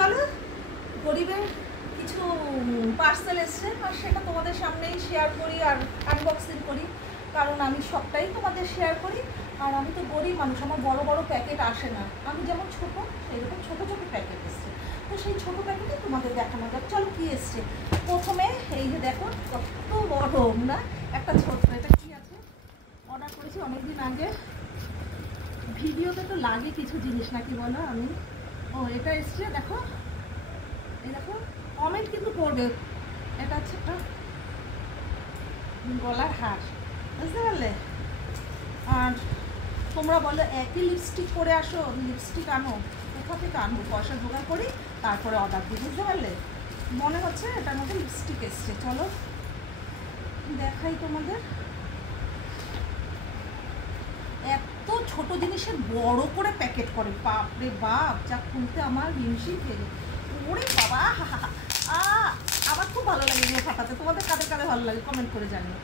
চলো গরিবের কিছু পার্সেল এসছে আর সেটা তোমাদের সামনেই শেয়ার করি আর আনবক্সিং করি, কারণ আমি সবটাই তোমাদের শেয়ার করি। আর আমি তো গরিব মানুষ, আমার বড় বড় প্যাকেট আসে না, আমি যেমন ছোট সেইরকম ছোটো ছোটো প্যাকেট এসছে। তো সেই ছোটো প্যাকেটে তোমাদের দেখানো যাক। চলো কী এসছে। প্রথমে এই যে দেখো কত বড় না একটা ছোট্ট, এটা কী আছে অর্ডার করেছি অনেক দিন আগে। ভিডিওতে তো লাগে কিছু জিনিস নাকি বলো, আমি এটা এসছে দেখো, এই দেখো কমেন্ট কিন্তু করবে। এটা হচ্ছে একটা গলার হার, বুঝতে পারলে? আর তোমরা বলো একই লিপস্টিক পরে আসো, লিপস্টিক আনো, কোথা থেকে আনবো? পয়সা জোগাড় করি তারপরে অর্ডার দিই, বুঝতে পারলে? মনে হচ্ছে এটার মধ্যে লিপস্টিক এসছে। চলো দেখাই তোমাদের। এত ছোট জিনিসের বড় করে প্যাকেট করে, বাপরে বাপ, যা খুলতে আমার হিমশিম খেয়ে। ওরে বাবা, আমার খুব ভালো লাগে এগুলো ফাটাতে। তোমাদের কাদের কাদের ভালো লাগে কমেন্ট করে জানিও।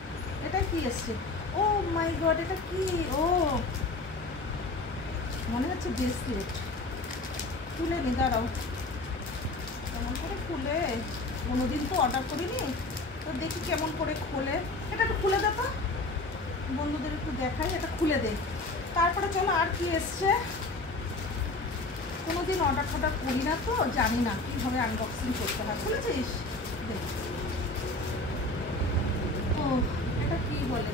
এটা কি এসছে? ও মাই গড, এটা কি? ও মনে হচ্ছে ব্রেসলেট। খুলে নি, দাঁড়াও, কেমন করে খুলে, কোনোদিন তো অর্ডার করিনি, তো দেখি কেমন করে খোলে। এটা একটু খুলে দে তো, বন্ধুদের একটু দেখাই, এটা খুলে দে। তারপরে চলো আর কি এসছে। কোনোদিন অর্ডার টর্ডার করি না তো জানি না কীভাবে আনবক্সিং করতে হয়। খুলেছিস? দেখ, ও এটা কি বলে,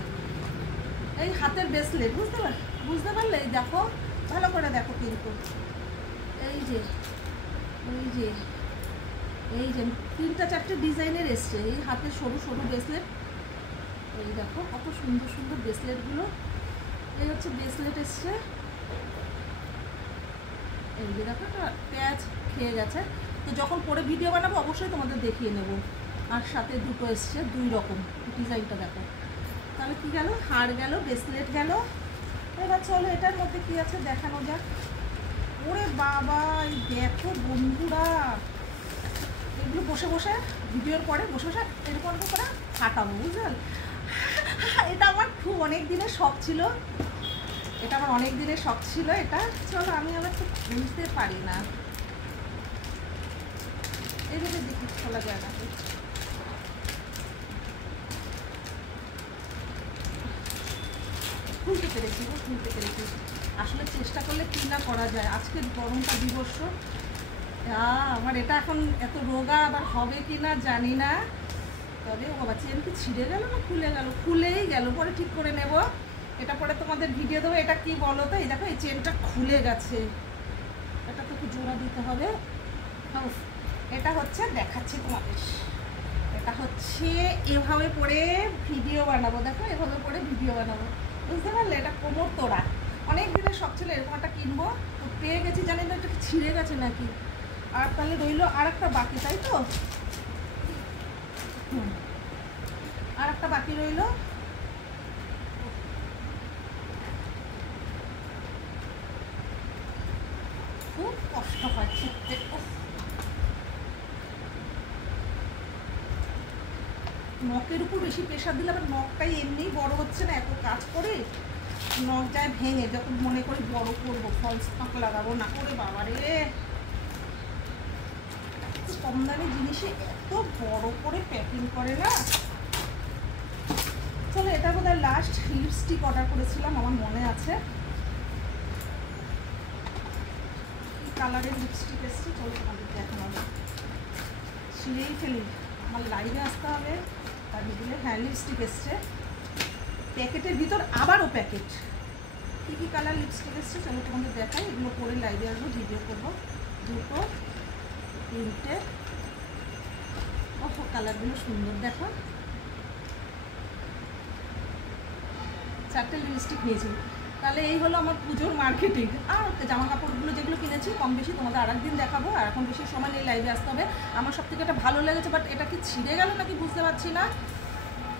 এই হাতের ব্রেসলেট, বুঝতে পারলে? এই দেখো, ভালো করে দেখো কিন্তু, এই যে এই যে এই যে 3-4টে ডিজাইনের এসছে এই হাতে সরু সরু ব্রেসলেট। এই দেখো কত সুন্দর সুন্দর ব্রেসলেটগুলো। এই হচ্ছে ব্রেসলেট এসছে। এই যে দেখো একটা প্যাচ খেয়ে গেছে, তো যখন পরে ভিডিও বানাবো অবশ্যই তোমাদের দেখিয়ে নেব। আর সাথে দুটো এসছে, 2 রকম ডিজাইনটা দেখো। তাহলে কি গেল, হার গেল, ব্রেসলেট গেল। এবার চলো এটার মধ্যে কি আছে দেখানো যাক। ওরে বাবা, এই দেখো বন্ধুরা, এগুলো বসে বসে ভিডিওর পরে বসে বসে এরকম করে ফাটাবো, বুঝলেন? এটা আমার খুব অনেক দিনের শখ ছিল, এটা আমার অনেক দিনের শখ ছিল এটা। চলো আমি আবার তো বুঝতে পারি না, এইভাবে দেখি খোলা যায় না। খুলতে পেরেছি, আসলে চেষ্টা করলে কি না করা যায়। আজকের গরমটা বিবর্ষ, আমার এটা এখন এত রোগা আবার হবে কি না জানি না। তবে ও বাবা, চেন কি ছিঁড়ে গেল না খুলে গেল? খুলেই গেল, পরে ঠিক করে নেব, এটা পরে তোমাদের ভিডিও দেবো। এটা কি বলো তো, এই দেখো এই চেনটা খুলে গেছে, এটা তো একটু জোড়া দিতে হবে। এটা হচ্ছে দেখাচ্ছি তোমাদের, এটা হচ্ছে এভাবে পরে ভিডিও বানাবো। দেখো এভাবে পরে ভিডিও বানাবো, বুঝতে পারলে? এটা কোমর তোড়া, অনেক দিনের শখ ছিল এরকম একটা কিনবো, তো পেয়ে গেছি। জানি না এটা কি ছিঁড়ে গেছে নাকি। আর তাহলে রইলো আর একটা বাকি, তাই তো? আর একটা বাকি রইলো। খুব কষ্ট হয় ছিঁড়তে। নখের উপর বেশি প্রেশার দিলে আবার নখটাই এমনিই বড় হচ্ছে না, এত কাজ করে নখ যায় ভেঙে। যখন মনে করি বড় করবো, ফলস নখ লাগাবো না, করে বাবা রে, কম দামি জিনিসে এত বড় করে প্যাকিং করে না। চলো এটা বোধহয় লাস্ট লিপস্টিক অর্ডার করেছিলাম, আমার মনে আছে। কি কালারের লিপস্টিক এসছে চলো তোমাদের দেখানো হবে। ছিঁড়েই ফেলি, আমার লাইভে আসতে হবে তার মিডিলে। হ্যাঁ, লিপস্টিক এসছে প্যাকেটের ভিতর, আবারও প্যাকেট। কী কী কালার লিপস্টিক এসছে চলো তোমাদের দেখাই। এগুলো পরে লাইভে আসবো, ভিডিও করবো। 2, 3টে। কালারগুলো সুন্দর, দেখো 4টে লিপস্টিক নিয়েছি। তাহলে এই হলো আমার পুজোর মার্কেটিং। আর জামা কাপড়গুলো যেগুলো কিনেছি কম বেশি তোমাদের আর একদিন দেখাবো, আর এখন বেশি সময় নেই, লাইভে আসতে হবে। আমার সব থেকে এটা ভালো লেগেছে, বাট এটা কি ছিঁড়ে গেল নাকি বুঝতে পারছি না।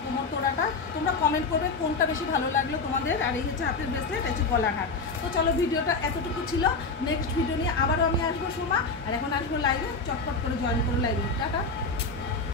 কোমর তোড়াটা তোমরা কমেন্ট করবে কোনটা বেশি ভালো লাগলো তোমাদের। আর এই হচ্ছে হাতের ব্রেসলেট, এই হচ্ছে গলার হার। তো চলো ভিডিওটা এতটুকু ছিল, নেক্সট ভিডিও নিয়ে আবারও আমি আসবো সোমা। আর এখন আসবো লাইভে, চটপট করে জয়েন করো লাইভে। টাটা।